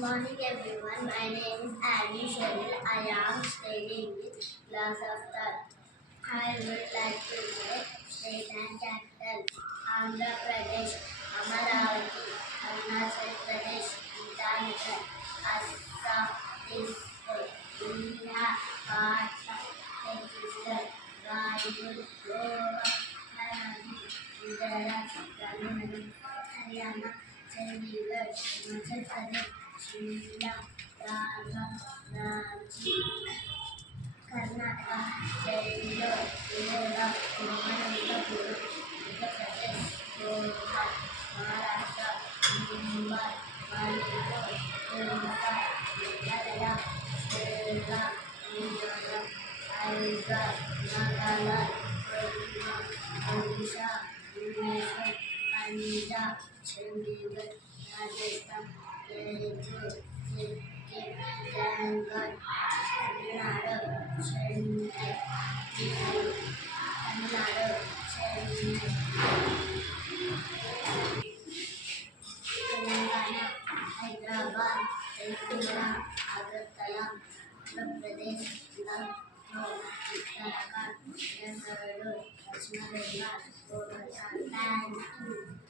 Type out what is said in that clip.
Morning everyone, my name is Annie Sheril. I am studying with class of third. I would like to say state and capital. Andhra Pradesh, Amaravati, Arunachal Pradesh, Itanagar, Assam, Discord, Bihar, Patna, Chhattisgarh, Rajput, Goa, Haryana, Gujarat, Tamil Nadu, Haryana, Chandigarh, Himachal Pradesh, Shimla, Dhaka, Ranchi, Karnataka, Bangalore, Kerala, Maharashtra, Madhya Pradesh, Goa, Maharashtra, Mumbai, Manipur, Orissa, Meghalaya, Kerala, Mizoram, Assam, Nagaland, Odisha, Odisha, Bhubaneswar, Punjab, Chandigarh, Rajasthan, Jaipur, Sikkim, Jharkhand, Tamil Nadu, Chennai, Tamil Nadu, Chennai, Telangana, Hyderabad, Telangana, Agartala, Andhra Pradesh, Lucknow, Uttarakhand, Tamil Nadu, West Bengal, Kolkata. Thank you.